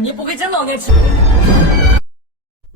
你不会真老年痴。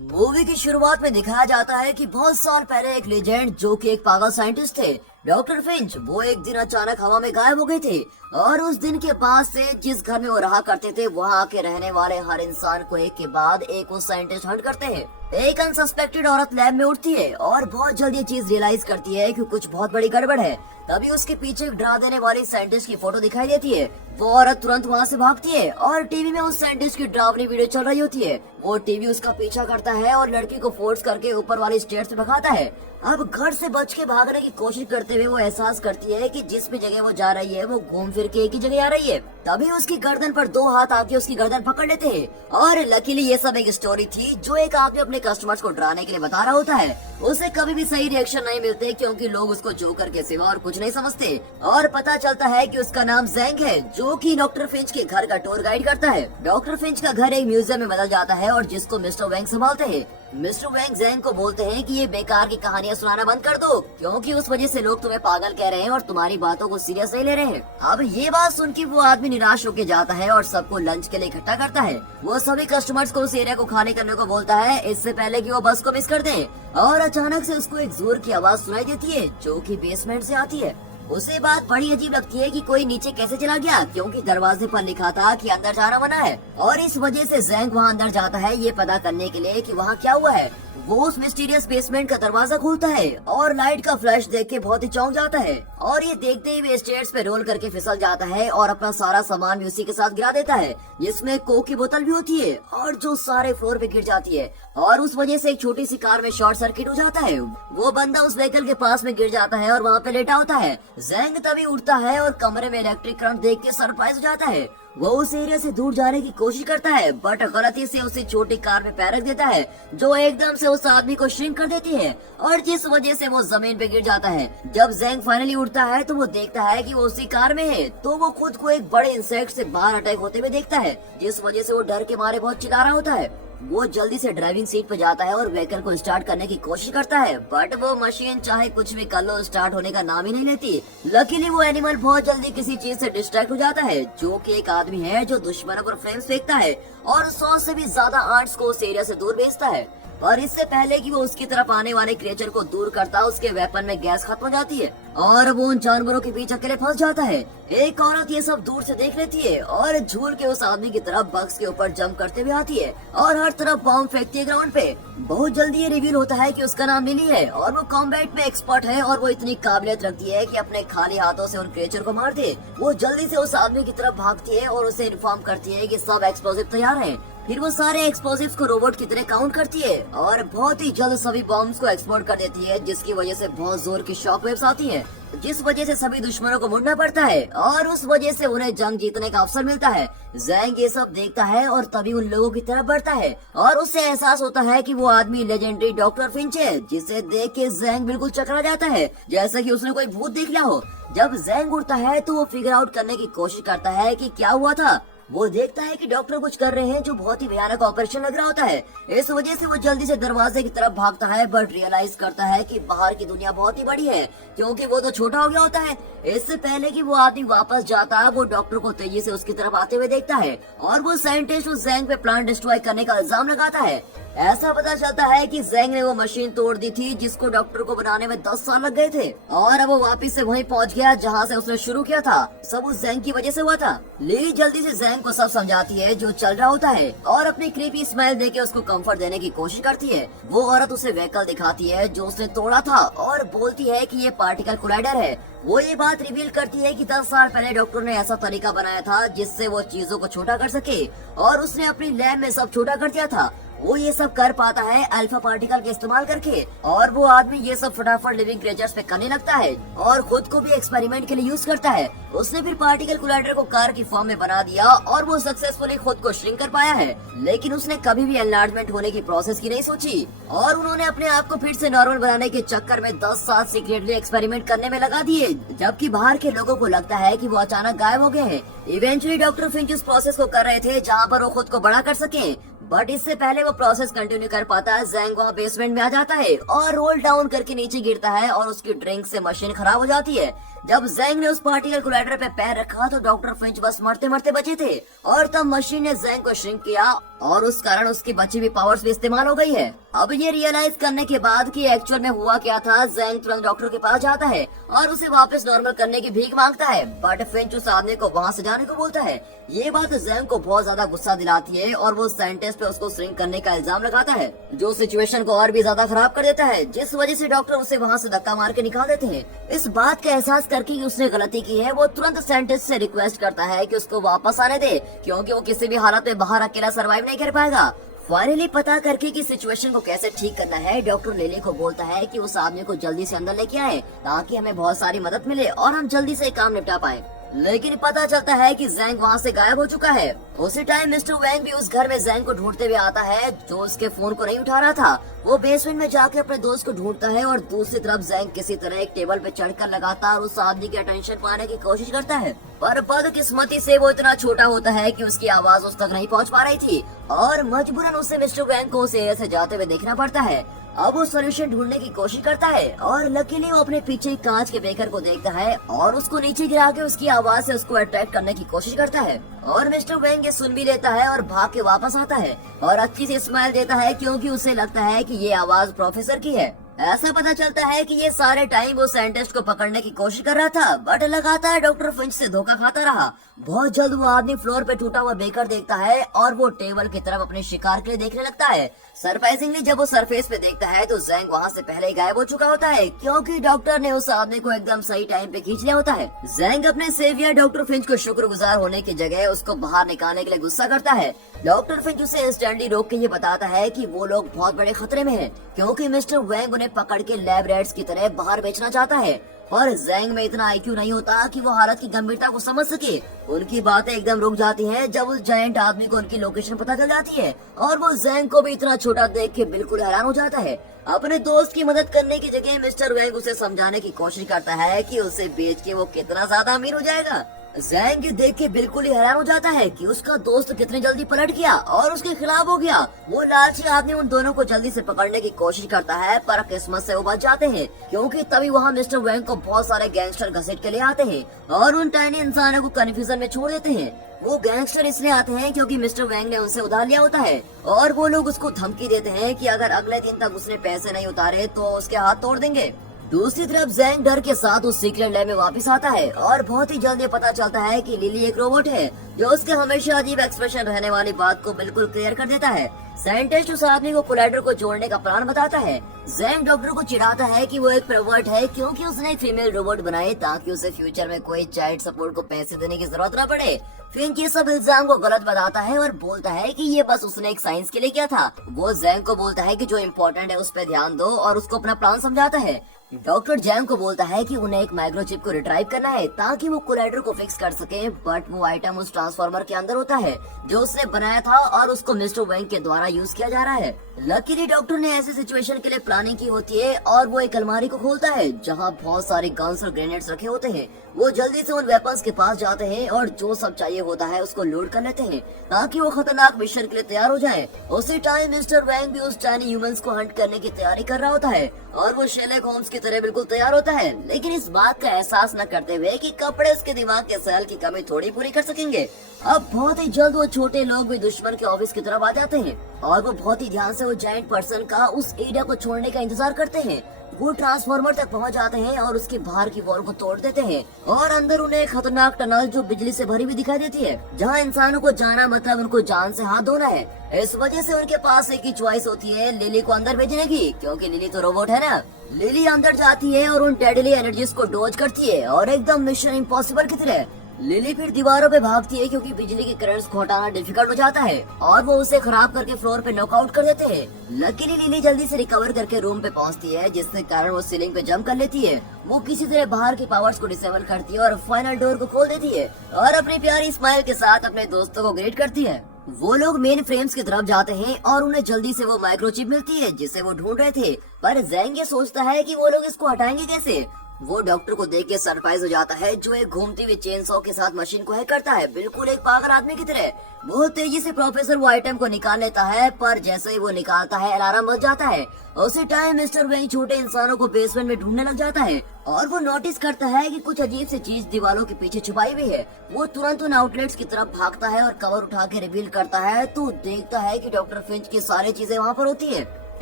movie की शुरुआत में दिखाया जाता है कि बहुत साल पहले एक लेजेंड जो कि एक पागल साइंटिस्ट थे, डॉक्टर फिंच, वो एक दिन अचानक हवा में गायब हो गए थे और उस दिन के बाद से जिस घर में वो रहा करते थे वहाँ आके रहने वाले हर इंसान को एक के बाद एक वो साइंटिस्ट हंट करते हैं। एक अनसस्पेक्टेड औरत लैब में उठती है और बहुत जल्द ये चीज रियलाइज करती है कि कुछ बहुत बड़ी गड़बड़ है। तभी उसके पीछे एक डरा देने वाली साइंटिस्ट की फोटो दिखाई देती है। वो औरत तुरंत वहाँ से भागती है और टीवी में उस साइंटिस्ट की डरावनी वीडियो चल रही होती है। वो टीवी उसका पीछा करता है और लड़की को फोर्स करके ऊपर वाली स्टेयर्स पे भगाता है। अब घर से बच के भागने की कोशिश करते हुए वो एहसास करती है कि जिस भी जगह वो जा रही है वो घूम फिर के एक ही जगह आ रही है। तभी उसकी गर्दन पर दो हाथ आके उसकी गर्दन पकड़ लेते हैं। और लकीली ये सब एक स्टोरी थी जो एक आदमी अपने कस्टमर्स को डराने के लिए बता रहा होता है। उसे कभी भी सही रिएक्शन नहीं मिलते क्योंकि लोग उसको जोकर के सिवा और कुछ नहीं समझते। और पता चलता है कि उसका नाम जैंग है जो कि डॉक्टर फिंच के घर का टूर गाइड करता है। डॉक्टर फिंच का घर एक म्यूजियम में बदल जाता है और जिसको मिस्टर वैंग संभालते हैं। मिस्टर वैंग जैंग को बोलते हैं कि ये बेकार की कहानियां सुनाना बंद कर दो क्योंकि उस वजह से लोग तुम्हें पागल कह रहे हैं और तुम्हारी बातों को सीरियस नहीं ले रहे हैं। अब ये बात सुन के वो आदमी निराश होकर जाता है और सबको लंच के लिए इकट्ठा करता है। वो सभी कस्टमर्स को उस एरिया को खाली करने को बोलता है इससे पहले कि वो बस को मिस कर दें। और अचानक से उसको एक जोर की आवाज सुनाई देती है जो कि बेसमेंट से आती है। उसे बात बड़ी अजीब लगती है कि कोई नीचे कैसे चला गया क्योंकि दरवाजे पर लिखा था कि अंदर जाना मना है। और इस वजह से जैंग वहाँ अंदर जाता है ये पता करने के लिए कि वहाँ क्या हुआ है। वो उस मिस्टीरियस बेसमेंट का दरवाजा खोलता है और लाइट का फ्लैश देख के बहुत ही चौंक जाता है। और ये देखते ही वे स्टेयर्स पे रोल करके फिसल जाता है और अपना सारा सामान भी उसी के साथ गिरा देता है जिसमें कोक की बोतल भी होती है और जो सारे फ्लोर पे गिर जाती है। और उस वजह से एक छोटी सी कार में शॉर्ट सर्किट हो जाता है। वो बंदा उस व्हीकल के पास में गिर जाता है और वहाँ पे लेटा होता है। जैंग तभी उठता है और कमरे में इलेक्ट्रिक करंट देख के सरप्राइज हो जाता है। वो उस एरिया से दूर जाने की कोशिश करता है बट गलती से उसे छोटी कार में पैर रख देता है जो एकदम से उस आदमी को श्रिंक कर देती है और जिस वजह से वो जमीन पे गिर जाता है। जब जैंग फाइनली उठता है तो वो देखता है कि वो उसी कार में है तो वो खुद को एक बड़े इंसेक्ट से बाहर अटैक होते हुए देखता है जिस वजह से वो डर के मारे बहुत चिल्ला रहा होता है। वो जल्दी से ड्राइविंग सीट पे जाता है और व्हीकल को स्टार्ट करने की कोशिश करता है बट वो मशीन चाहे कुछ भी कर लो स्टार्ट होने का नाम ही नहीं लेती। लकीली वो एनिमल बहुत जल्दी किसी चीज से डिस्ट्रैक्ट हो जाता है जो कि एक आदमी है जो दुश्मनों पर फ्लेम्स फेंकता है और 100 से भी ज्यादा आर्ट्स को उस एरिया से दूर भेजता है। पर इससे पहले कि वो उसकी तरफ आने वाले क्रिएचर को दूर करता उसके वेपन में गैस खत्म हो जाती है और वो उन जानवरों के बीच अकेले फंस जाता है। एक औरत ये सब दूर से देख लेती है और झूल के उस आदमी की तरफ बक्स के ऊपर जंप करते हुए आती है और हर तरफ बॉम्ब फेंकती है ग्राउंड पे। बहुत जल्दी ये रिवील होता है कि उसका नाम लिली है और वो कॉम्बैट में एक्सपर्ट है और वो इतनी काबिलियत रखती है कि अपने खाली हाथों से उन क्रिएचर को मार दे। वो जल्दी से उस आदमी की तरफ भागती है और उसे इन्फॉर्म करती है कि सब एक्सप्लोजिव तैयार हैं। फिर वो सारे एक्सप्लोसिव्स को रोबोट की तरह काउंट करती है और बहुत ही जल्द सभी बॉम्ब्स को एक्सप्लोड कर देती है जिसकी वजह से बहुत जोर की शॉक वेव्स आती हैं जिस वजह से सभी दुश्मनों को मुड़ना पड़ता है और उस वजह से उन्हें जंग जीतने का अवसर मिलता है। जैंग ये सब देखता है और तभी उन लोगों की तरफ बढ़ता है और उससे एहसास होता है कि वो आदमी लेजेंडरी डॉक्टर फिंच है जिसे देख के जैंग बिल्कुल चकरा जाता है जैसा कि उसने कोई भूत देख लिया हो। जब जैंग उठता है तो वो फिगर आउट करने की कोशिश करता है कि क्या हुआ था। वो देखता है कि डॉक्टर कुछ कर रहे हैं जो बहुत ही भयानक ऑपरेशन लग रहा होता है। इस वजह से वो जल्दी से दरवाजे की तरफ भागता है बट रियलाइज करता है कि बाहर की दुनिया बहुत ही बड़ी है क्योंकि वो तो छोटा हो गया होता है। इससे पहले कि वो आदमी वापस जाता है वो डॉक्टर को तेजी से उसकी तरफ आते हुए देखता है और वो साइंटिस्ट उस जैंग पे प्लांट डिस्ट्रॉय करने का इल्जाम लगाता है। ऐसा पता चलता है कि जैंग ने वो मशीन तोड़ दी थी जिसको डॉक्टर को बनाने में 10 साल लग गए थे और अब वो वापस से वहीं पहुंच गया जहां से उसने शुरू किया था। सब उस जैंग की वजह से हुआ था। ली जल्दी से जैंग को सब समझाती है जो चल रहा होता है और अपनी क्रीपी स्माइल देके उसको कंफर्ट देने की कोशिश करती है। वो औरत उसे व्हीकल दिखाती है जो उसने तोड़ा था और बोलती है कि ये पार्टिकल कोलाइडर है। वो ये बात रिवील करती है कि 10 साल पहले डॉक्टर ने ऐसा तरीका बनाया था जिससे वो चीजों को छोटा कर सके और उसने अपनी लैब में सब छोटा कर दिया था। वो ये सब कर पाता है अल्फा पार्टिकल के इस्तेमाल करके और वो आदमी ये सब फटाफट लिविंग क्रिएचर्स पे करने लगता है और खुद को भी एक्सपेरिमेंट के लिए यूज करता है। उसने फिर पार्टिकल कोलाइडर को कार की फॉर्म में बना दिया और वो सक्सेसफुली खुद को श्रिंक कर पाया है लेकिन उसने कभी भी एनलार्जमेंट होने की प्रोसेस की नहीं सोची और उन्होंने अपने आप को फिर से नॉर्मल बनाने के चक्कर में 10 साल सीक्रेटली एक्सपेरिमेंट करने में लगा दिए जबकि बाहर के लोगों को लगता है कि वो अचानक गायब हो गए हैं। इवेंचुअली डॉक्टर फिंच उस प्रोसेस को कर रहे थे जहाँ पर वो खुद को बड़ा कर सके बट इससे पहले वो प्रोसेस कंटिन्यू कर पाता है जैंग वहाँ बेसमेंट में आ जाता है और रोल डाउन करके नीचे गिरता है और उसकी ड्रिंक से मशीन खराब हो जाती है जब जैंग ने उस पार्टिकल कोलाइडर पे पैर रखा तो डॉक्टर फिंच बस मरते मरते बचे थे और तब मशीन ने जैंग को श्रिंक किया और उस कारण उसकी बची हुई पावर्स भी इस्तेमाल हो गई है। अब ये रियलाइज करने के बाद कि एक्चुअल में हुआ क्या था, जैंग तुरंत डॉक्टर के पास जाता है और उसे वापस नॉर्मल करने की भीख मांगता है, बट फिंच उस आदमी को वहाँ से जाने को बोलता है। ये बात जैंग को बहुत ज्यादा गुस्सा दिलाती है और वो साइंटिस्ट पे उसको श्रिंक करने का इल्जाम लगाता है, जो सिचुएशन को और भी ज्यादा खराब कर देता है, जिस वजह से डॉक्टर उसे वहाँ से धक्का मार के निकाल देते हैं। इस बात का एहसास करके कि उसने गलती की है, वो तुरंत साइंटिस्ट से रिक्वेस्ट करता है कि उसको वापस आने दे, क्योंकि वो किसी भी हालत में बाहर अकेला सरवाइव नहीं कर पाएगा। फाइनली पता करके कि सिचुएशन को कैसे ठीक करना है, डॉक्टर लिली को बोलता है कि उस आदमी को जल्दी से अंदर लेके आए ताकि हमें बहुत सारी मदद मिले और हम जल्दी से काम निपटा पाए। लेकिन पता चलता है कि जैंग वहाँ से गायब हो चुका है। उसी टाइम मिस्टर वैंग भी उस घर में जैंग को ढूंढते हुए आता है, जो उसके फोन को नहीं उठा रहा था। वो बेसमेंट में जाकर अपने दोस्त को ढूंढता है और दूसरी तरफ जैंग किसी तरह एक टेबल पे चढ़कर लगातार उस आदमी की अटेंशन पाने की कोशिश करता है, पर बदकिस्मती से वो इतना छोटा होता है कि उसकी आवाज उस तक नहीं पहुंच पा रही थी और मजबूरन उसे मिस्टर वैंग को उस एरिया से जाते हुए देखना पड़ता है। अब वो सोल्यूशन ढूंढने की कोशिश करता है और लकीली वो अपने पीछे कांच के बेकर को देखता है और उसको नीचे गिरा के उसकी आवाज से उसको अट्रैक्ट करने की कोशिश करता है और मिस्टर वैंग ये सुन भी लेता है और भाग के वापस आता है और अच्छी सी स्माइल देता है, क्योंकि उसे लगता है कि ये आवाज प्रोफेसर की है। ऐसा पता चलता है कि ये सारे टाइम वो साइंटिस्ट को पकड़ने की कोशिश कर रहा था, बट लगातार डॉक्टर फिंच से धोखा खाता रहा। बहुत जल्द वो आदमी फ्लोर पे टूटा हुआ बेकर देखता है और वो टेबल की तरफ अपने शिकार के लिए देखने लगता है। सरप्राइजिंगली जब वो सरफेस पे देखता है तो जैंग वहाँ से पहले ही गायब हो चुका होता है, क्योंकि डॉक्टर ने उस आदमी को एकदम सही टाइम पे खींच लिया होता है। जैंग अपने सेवियर डॉक्टर फिंच को शुक्रगुजार होने की जगह उसको बाहर निकालने के लिए गुस्सा करता है। डॉक्टर फिंच उसे इंस्टेंटली रोक के ये बताता है कि वो लोग बहुत बड़े खतरे में हैं, क्योंकि मिस्टर वैंग उन्हें पकड़ के लैब रैट्स की तरह बाहर बेचना चाहता है। पर जैंग में इतना आईक्यू नहीं होता कि वो हालत की गंभीरता को समझ सके। उनकी बातें एकदम रुक जाती हैं जब उस जायंट आदमी को उनकी लोकेशन पता चल जाती है और वो जैंग को भी इतना छोटा देख के बिल्कुल हैरान हो जाता है। अपने दोस्त की मदद करने की जगह मिस्टर वैंग उसे समझाने की कोशिश करता है कि उसे बेच के वो कितना ज्यादा अमीर हो जाएगा। जैंग देख के बिल्कुल ही हैरान हो जाता है कि उसका दोस्त कितनी जल्दी पलट गया और उसके खिलाफ हो गया। वो लालची आदमी उन दोनों को जल्दी से पकड़ने की कोशिश करता है, पर किस्मत से वो बच जाते हैं, क्योंकि तभी वहाँ मिस्टर वैंग को बहुत सारे गैंगस्टर घसीट के ले आते हैं और उन टाइनी इंसानों को कंफ्यूजन में छोड़ देते हैं। वो गैंगस्टर इसलिए आते हैं क्योंकि मिस्टर वैंग ने उनसे उधार लिया होता है और वो लोग उसको धमकी देते हैं कि अगर अगले दिन तक उसने पैसे नहीं उतारे तो उसके हाथ तोड़ देंगे। दूसरी तरफ जैंग डर के साथ उस सीक्रेट लैब में वापस आता है और बहुत ही जल्द ये पता चलता है कि लिली एक रोबोट है, जो उसके हमेशा अजीब एक्सप्रेशन रहने वाली बात को बिल्कुल क्लियर कर देता है। साइंटिस्ट उस आदमी को कोलाइडर को जोड़ने का प्लान बताता है। जैंग डॉक्टर को चिढ़ाता है कि वो एक परवर्ट है, क्योंकि उसने एक फीमेल रोबोट बनाई ताकि उसे फ्यूचर में कोई चाइल्ड सपोर्ट को पैसे देने की जरूरत न पड़े। फिंच ये सब इल्जाम को गलत बताता है और बोलता है कि ये बस उसने एक साइंस के लिए किया था। वो जैंग को बोलता है कि जो इम्पोर्टेंट है उस पर ध्यान दो और उसको अपना प्लान समझाता है। डॉक्टर जैंग को बोलता है कि उन्हें एक माइक्रोचिप को रिट्राइव करना है ताकि वो कोलाइडर को फिक्स कर सके, बट वो आइटम उस ट्रांसफार्मर के अंदर होता है जो उसने बनाया था और उसको मिस्टर वैंग के द्वारा यूज किया जा रहा है। लकीली डॉक्टर ने ऐसी सिचुएशन के लिए प्लानिंग की होती है और वो एक अलमारी को खोलता है जहाँ बहुत सारे गन्स और ग्रेनेड्स रखे होते हैं। वो जल्दी से उन वेपन्स के पास जाते हैं और जो सब चाहिए होता है उसको लोड कर लेते हैं ताकि वो खतरनाक मिशन के लिए तैयार हो जाएं। उसी टाइम मिस्टर वैंग भी उस चाइनी ह्यूमंस को हंट करने की तैयारी कर रहा होता है और वो शेरलॉक होम्स की तरह बिल्कुल तैयार होता है, लेकिन इस बात का एहसास न करते हुए कि कपड़े उसके दिमाग के सेल की कमी थोड़ी पूरी कर सकेंगे। अब बहुत ही जल्द वो छोटे लोग भी दुश्मन के ऑफिस की तरफ आ जाते हैं और वो बहुत ही ध्यान से वो जायंट पर्सन का उस एरिया को छोड़ने का इंतजार करते हैं। वो ट्रांसफार्मर तक पहुंच जाते हैं और उसके बाहर की वॉल को तोड़ देते हैं और अंदर उन्हें एक खतरनाक टनल जो बिजली से भरी हुई दिखाई देती है, जहां इंसानों को जाना मतलब उनको जान से हाथ धोना है। इस वजह से उनके पास एक ही चॉइस होती है, लिली को अंदर भेजने की, क्योंकि लिली तो रोबोट है ना। लिली अंदर जाती है और उन डेडली एनर्जीज को डोज करती है और एकदम मिशन इम्पॉसिबल की तरह लिली फिर दीवारों पे भागती है, क्योंकि बिजली के करंट्स को हटाना डिफिकल्ट हो जाता है और वो उसे खराब करके फ्लोर पे नॉकआउट कर देते हैं। लकीली लिली जल्दी से रिकवर करके रूम पे पहुंचती है, जिसके कारण वो सीलिंग पे जंप कर लेती है। वो किसी तरह बाहर के पावर्स को डिसेबल करती है और फाइनल डोर को खोल देती है और अपनी प्यारी स्माइल के साथ अपने दोस्तों को ग्रीट करती है। वो लोग मेन फ्रेम्स की तरफ जाते हैं और उन्हें जल्दी से वो माइक्रोचिप मिलती है जिसे वो ढूंढ रहे थे, पर जैंग ये सोचता है कि वो लोग इसको हटाएंगे कैसे। वो डॉक्टर को देख के सरप्राइज हो जाता है, जो एक घूमती हुई चेन सॉ के साथ मशीन को हैक करता है, बिल्कुल एक पागल आदमी की तरह। बहुत तेजी से प्रोफेसर वो आइटम को निकाल लेता है, पर जैसे ही वो निकालता है अलार्म बज जाता है। उसी टाइम मिस्टर वेंग छोटे इंसानों को बेसमेंट में ढूंढने लग जाता है और वो नोटिस करता है कि कुछ अजीब सी चीज दीवारों के पीछे छुपाई हुई है। वो तुरंत उन आउटलेट्स की तरफ भागता है और कवर उठा के रिवील करता है, तो देखता है कि डॉक्टर फिंच की सारी चीजें वहाँ पर होती है।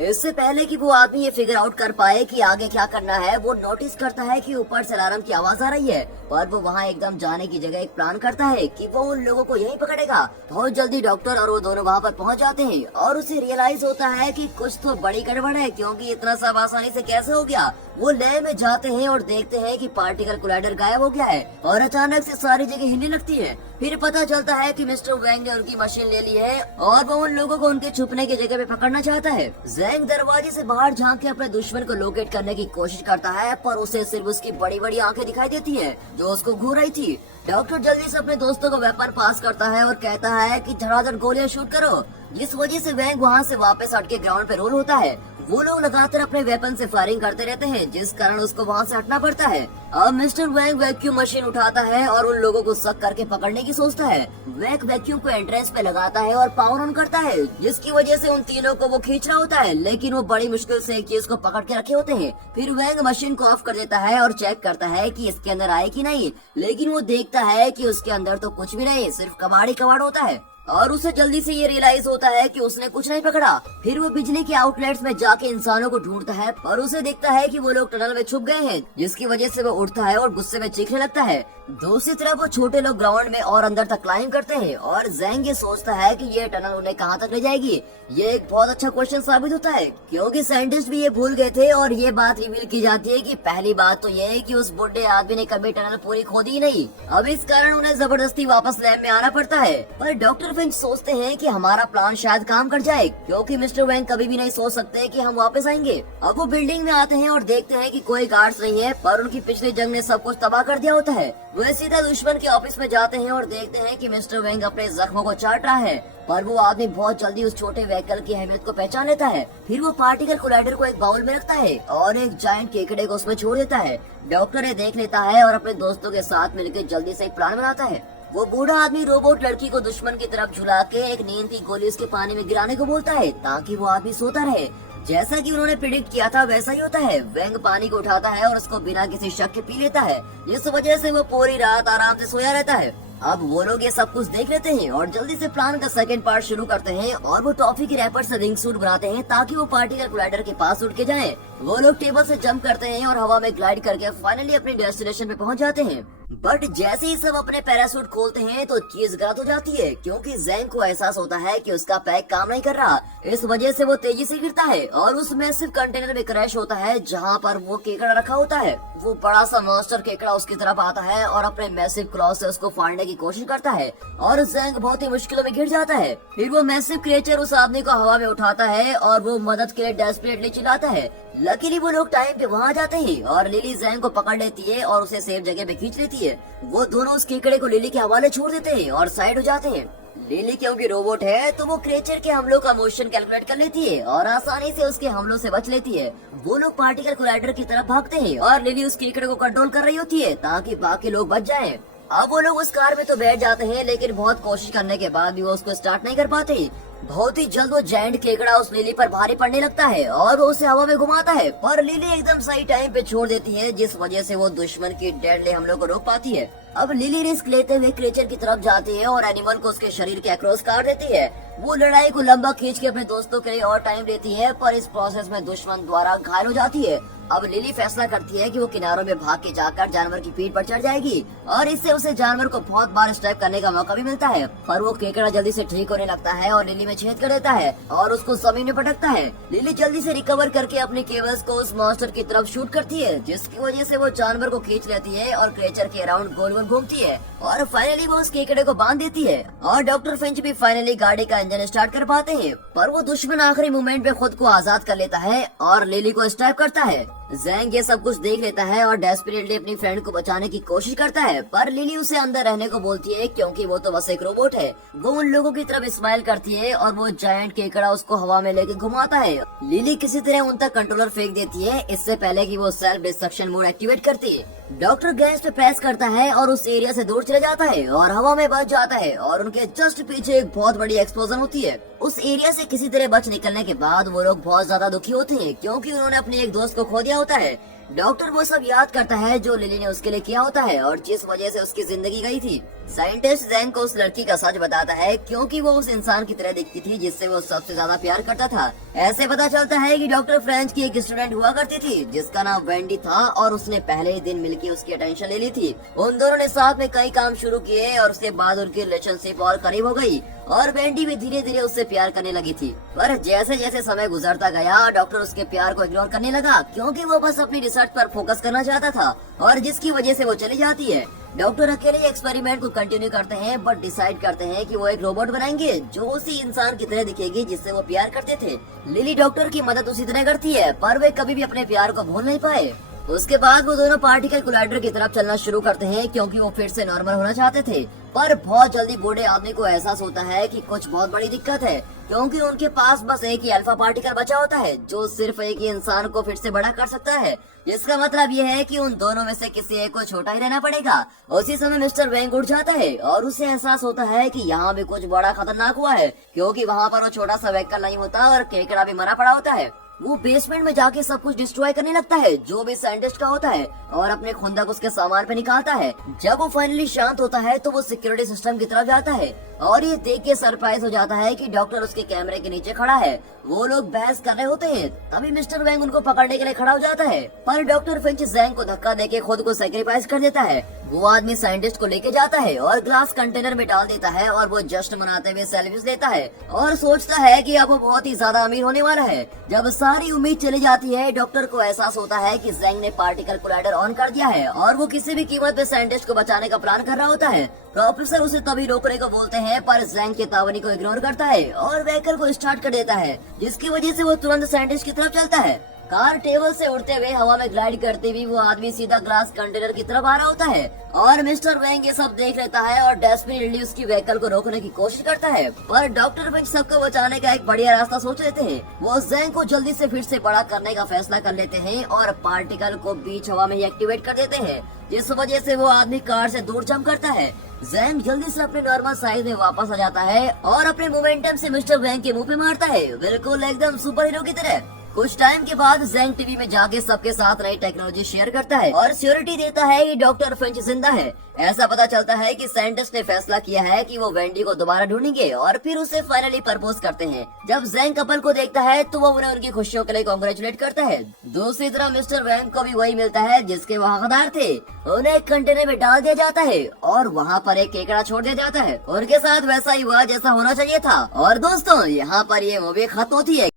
इससे पहले कि वो आदमी ये फिगर आउट कर पाए कि आगे क्या करना है, वो नोटिस करता है कि ऊपर से अलार्म की आवाज आ रही है। पर वो वहाँ एकदम जाने की जगह एक प्लान करता है कि वो उन लोगों को यहीं पकड़ेगा। बहुत जल्दी डॉक्टर और वो दोनों वहाँ पर पहुँच जाते हैं और उसे रियलाइज होता है कि कुछ तो बड़ी गड़बड़ है, क्योंकि इतना सब आसानी से कैसे हो गया। वो लैब में जाते हैं और देखते हैं कि पार्टिकल कोलाइडर गायब हो गया है और अचानक से सारी जगह हिलने लगती है। फिर पता चलता है कि मिस्टर वेंग ने उनकी मशीन ले ली है और वो उन लोगों को उनके छुपने की जगह पे पकड़ना चाहता है। जेंग दरवाजे से बाहर झांक के अपने दुश्मन को लोकेट करने की कोशिश करता है, पर उसे सिर्फ उसकी बड़ी बड़ी आंखें दिखाई देती हैं, जो उसको घूर रही थी। डॉक्टर जल्दी से अपने दोस्तों को वेपन पास करता है और कहता है कि धड़ाधड़ गोलियां शूट करो, जिस वजह से वेंग वहाँ से वापस हट के ग्राउंड पे रोल होता है। वो लोग लगातार अपने वेपन से फायरिंग करते रहते हैं, जिस कारण उसको वहाँ से हटना पड़ता है। अब मिस्टर वेंग वैक्यूम मशीन उठाता है और उन लोगों को शक करके पकड़ने की सोचता है। वेंग वैक्यूम को एंट्रेंस पे लगाता है और पावर ऑन करता है, जिसकी वजह से उन तीनों को वो खींच रहा होता है, लेकिन वो बड़ी मुश्किल से एक चीज को पकड़ के रखे होते हैं। फिर वेंग मशीन को ऑफ कर देता है और चेक करता है कि इसके अंदर आए कि नहीं, लेकिन वो देखता है कि उसके अंदर तो कुछ भी नहीं, सिर्फ कबाड़ ही कबाड़ होता है। और उसे जल्दी से ये रियलाइज होता है कि उसने कुछ नहीं पकड़ा। फिर वो बिजली के आउटलेट्स में जाके इंसानों को ढूंढता है, पर उसे देखता है कि वो लोग टनल में छुप गए हैं, जिसकी वजह से वो उठता है और गुस्से में चीखने लगता है। दूसरी तरफ वो छोटे लोग ग्राउंड में और अंदर तक क्लाइंब करते हैं और जेंग ये सोचता है कि ये टनल उन्हें कहाँ तक ले जाएगी। ये एक बहुत अच्छा क्वेश्चन साबित होता है, क्योंकि साइंटिस्ट भी ये भूल गए थे और ये बात रिवील की जाती है कि पहली बात तो ये है कि उस बुढ़े आदमी ने कभी टनल पूरी खोदी ही नहीं। अब इस कारण उन्हें जबरदस्ती वापस लैब में आना पड़ता है। पर डॉक्टर फिंच सोचते हैं कि हमारा प्लान शायद काम कर जाए, क्योंकि मिस्टर वेंग कभी भी नहीं सोच सकते कि हम वापस आएंगे। अब वो बिल्डिंग में आते हैं और देखते हैं कि कोई गार्ड्स नहीं है, पर उनकी पिछली जंग ने सब कुछ तबाह कर दिया होता है। वे सीधा दुश्मन के ऑफिस में जाते हैं और देखते हैं कि मिस्टर वेंग अपने जख्मों को चाट रहा है, पर वो आदमी बहुत जल्दी उस छोटे व्हीकल की अहमियत को पहचान लेता है। फिर वो पार्टिकल कोलाइडर को एक बाउल में रखता है और एक जायंट केकड़े को उसमें छोड़ देता है। डॉक्टर ये देख लेता है और अपने दोस्तों के साथ मिलकर जल्दी से एक प्लान बनाता है। वो बूढ़ा आदमी रोबोट लड़की को दुश्मन की तरफ झुला के एक नींद की गोली उसके पानी में गिराने को बोलता है, ताकि वो आदमी सोता रहे। जैसा कि उन्होंने प्रिडिक्ट किया था वैसा ही होता है। वेंग पानी को उठाता है और उसको बिना किसी शक के पी लेता है, जिस वजह से वो पूरी रात आराम से सोया रहता है। अब वो लोग ये सब कुछ देख लेते हैं और जल्दी से प्लान का सेकंड पार्ट शुरू करते हैं और वो टॉफी के रैपर से रिंग सूट बनाते हैं, ताकि वो पार्टिकल कोलाइडर के पास उड़ के जाएं। वो लोग टेबल से जंप करते हैं और हवा में ग्लाइड करके फाइनली अपने डेस्टिनेशन पे पहुंच जाते हैं। बट जैसे ही सब अपने पैरासूट खोलते हैं तो चीज गलत हो जाती है, क्योंकि जेंग को एहसास होता है कि उसका पैक काम नहीं कर रहा। इस वजह से वो तेजी से गिरता है और उस मैसिव कंटेनर में क्रैश होता है, जहाँ पर वो केकड़ा रखा होता है। वो बड़ा सा मॉन्स्टर केकड़ा उसकी तरफ आता है और अपने मैसिव क्लॉज से उसको फाड़ने की कोशिश करता है और जेंग बहुत ही मुश्किलों में गिर जाता है। फिर वो मैसिव क्रिएचर उस आदमी को हवा में उठाता है और वो मदद के लिए डेस्परेटली चिल्लाता है। लकीली वो लोग टाइम पे वहाँ जाते हैं और लिली जेंग को पकड़ लेती है और उसे सेफ जगह पे खींच लेती है। वो दोनों उस केकड़े को लिली के हवाले छोड़ देते हैं और साइड हो जाते हैं। लिली क्योंकि रोबोट है तो वो क्रिएचर के हमलों का मोशन कैलकुलेट कर लेती है और आसानी से उसके हमलों से बच लेती है। वो लोग पार्टिकल कोलाइडर की तरफ भागते हैं और लिली उस केकड़े को कंट्रोल कर रही होती है, ताकि बाकी लोग बच जाएं। अब वो लोग उस कार में तो बैठ जाते हैं, लेकिन बहुत कोशिश करने के बाद भी वो उसको स्टार्ट नहीं कर पाते। बहुत ही जल्द वो जायंट केकड़ा उस लिली पर भारी पड़ने लगता है और वो उसे हवा में घुमाता है, पर लिली एकदम सही टाइम पे छोड़ देती है, जिस वजह से वो दुश्मन की डेडली हमलों को रोक पाती है। अब लिली रिस्क लेते हुए क्रिएचर की तरफ जाती है और एनिमल को उसके शरीर के अक्रॉस काट देती है। वो लड़ाई को लंबा खींच के अपने दोस्तों के लिए और टाइम लेती है, पर इस प्रोसेस में दुश्मन द्वारा घायल हो जाती है। अब लिली फैसला करती है कि वो किनारों में भाग के जाकर जानवर की पीठ पर चढ़ जाएगी और इससे उसे जानवर को बहुत बार स्ट्राइक करने का मौका भी मिलता है। पर वो केकड़ा जल्दी से ठीक होने लगता है और लिली में छेद कर देता है और उसको जमीन में पटकता है। लिली जल्दी से रिकवर करके अपने केबल्स को उस मॉन्स्टर की तरफ शूट करती है, जिसकी वजह से वो जानवर को खींच लेती है और क्रिएचर के अराउंड गोल गोल घूमती है और फाइनली वो उस केकड़े को बांध देती है और डॉक्टर फिंच भी फाइनली गाड़ी का इंजन स्टार्ट कर पाते हैं। पर वो दुश्मन आखिरी मोमेंट पे खुद को आजाद कर लेता है और लिली को स्ट्राइक करता है। जैंग ये सब कुछ देख लेता है और डेस्परेटली अपनी फ्रेंड को बचाने की कोशिश करता है, पर लिली उसे अंदर रहने को बोलती है क्योंकि वो तो बस एक रोबोट है। वो उन लोगों की तरफ स्माइल करती है और वो जायंट केकड़ा उसको हवा में लेके घुमाता है। लिली किसी तरह उन तक कंट्रोलर फेंक देती है इससे पहले कि वो सेल्फ डिस्ट्रक्शन मोड एक्टिवेट करती है। डॉक्टर गैस पे प्रेस करता है और उस एरिया से दूर चले जाता है और हवा में बच जाता है और उनके जस्ट पीछे एक बहुत बड़ी एक्सप्लोजन होती है। उस एरिया से किसी तरह बच निकलने के बाद वो लोग बहुत ज्यादा दुखी होते हैं क्योंकि उन्होंने अपने एक दोस्त को खो दिया होता है। डॉक्टर वो सब याद करता है जो लिली ने उसके लिए किया होता है और जिस वजह से उसकी जिंदगी गई थी। साइंटिस्ट जैंग को उस लड़की का सच बताता है क्योंकि वो उस इंसान की तरह दिखती थी जिससे वो सबसे ज्यादा प्यार करता था। ऐसे पता चलता है कि डॉक्टर फ्रेंच की एक स्टूडेंट हुआ करती थी जिसका नाम वेंडी था और उसने पहले ही दिन मिलकर उसकी अटेंशन ले ली थी। उन दोनों ने साथ में कई काम शुरू किए और उसके बाद उनकी रिलेशनशिप और करीब हो गई और वेंडी भी धीरे धीरे उससे प्यार करने लगी थी। पर जैसे जैसे समय गुजरता गया डॉक्टर उसके प्यार को इग्नोर करने लगा क्योंकि वो बस अपनी रिसर्च पर फोकस करना चाहता था और जिसकी वजह से वो चली जाती है। डॉक्टर अकेले एक्सपेरिमेंट को कंटिन्यू करते हैं बट डिसाइड करते हैं कि वो एक रोबोट बनाएंगे जो उसी इंसान की तरह दिखेगी जिससे वो प्यार करते थे। लिली डॉक्टर की मदद उसी तरह करती है पर वे कभी भी अपने प्यार को भूल नहीं पाए। उसके बाद वो दोनों पार्टिकल कोलाइडर की तरफ चलना शुरू करते हैं क्योंकि वो फिर से नॉर्मल होना चाहते थे। पर बहुत जल्दी बूढ़े आदमी को एहसास होता है कि कुछ बहुत बड़ी दिक्कत है क्योंकि उनके पास बस एक ही अल्फा पार्टिकल बचा होता है जो सिर्फ एक ही इंसान को फिर से बड़ा कर सकता है। जिसका मतलब ये है कि उन दोनों में से किसी एक को छोटा ही रहना पड़ेगा। उसी समय मिस्टर वैंग उठ जाता है और उसे एहसास होता है कि यहाँ भी कुछ बड़ा खतरनाक हुआ है क्योंकि वहाँ पर वो छोटा सा व्हीकल नहीं होता और केकड़ा भी मरा पड़ा होता है। वो बेसमेंट में जाके सब कुछ डिस्ट्रॉय करने लगता है जो भी साइंटिस्ट का होता है और अपने खुंदक उसके सामान पे निकालता है। जब वो फाइनली शांत होता है तो वो सिक्योरिटी सिस्टम की तरफ जाता है और ये देख के सरप्राइज हो जाता है कि डॉक्टर उसके कैमरे के नीचे खड़ा है। वो लोग बहस कर रहे होते हैं तभी मिस्टर वैंग उनको पकड़ने के लिए खड़ा हो जाता है पर डॉक्टर फिंच जैंग को धक्का देके खुद को सैक्रिफाइस कर देता है। वो आदमी साइंटिस्ट को लेके जाता है और ग्लास कंटेनर में डाल देता है और वो जश्न मनाते हुए सेल्फीज लेता है और सोचता है कि अब वो बहुत ही ज्यादा अमीर होने वाला है। जब सारी उम्मीद चली जाती है डॉक्टर को एहसास होता है कि जैंग ने पार्टिकल कोलाइडर ऑन कर दिया है और वो किसी भी कीमत पे साइंटिस्ट को बचाने का प्लान कर रहा होता है। प्रोफेसर उसे तभी रोकने को बोलते हैं पर जैंग चेतावनी को इग्नोर करता है और व्हीकल को स्टार्ट कर देता है जिसकी वजह से वो तुरंत साइंटिस्ट की तरफ चलता है। कार टेबल से उड़ते हुए हवा में ग्लाइड करते हुए वो आदमी सीधा ग्लास कंटेनर की तरफ आ रहा होता है और मिस्टर वैंग ये सब देख लेता है और डेस्परेटली उसकी व्हीकल को रोकने की कोशिश करता है पर डॉक्टर फिंच सबको बचाने का एक बढ़िया रास्ता सोच लेते हैं। वो जैंग को जल्दी से फिर से बड़ा करने का फैसला कर लेते हैं और पार्टिकल को बीच हवा में ही एक्टिवेट कर देते हैं जिस वजह से वो आदमी कार से दूर जंप करता है। जैंग जल्दी से अपने नॉर्मल साइज में वापस आ जाता है और अपने मोमेंटम से मिस्टर वैंग के मुंह पे मारता है बिल्कुल एकदम सुपर हीरो की तरह। कुछ टाइम के बाद जैंग टीवी में जाके सबके साथ नई टेक्नोलॉजी शेयर करता है और श्योरिटी देता है कि डॉक्टर फिंच जिंदा है। ऐसा पता चलता है कि साइंटिस्ट ने फैसला किया है कि वो वेंडी को दोबारा ढूंढेंगे और फिर उसे फाइनली प्रपोज करते हैं। जब जैंग कपल को देखता है तो वो उन्हें उनकी खुशियों के लिए कांग्रेचुलेट करता है। दूसरी तरफ मिस्टर वैंग को भी वही मिलता है जिसके वो हकदार थे। उन्हें एक कंटेनर में डाल दिया जाता है और वहाँ पर एक केकड़ा छोड़ दिया जाता है। उनके साथ वैसा ही हुआ जैसा होना चाहिए था। और दोस्तों यहाँ पर ये मूवी खत्म होती है।